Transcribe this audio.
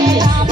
Yeah.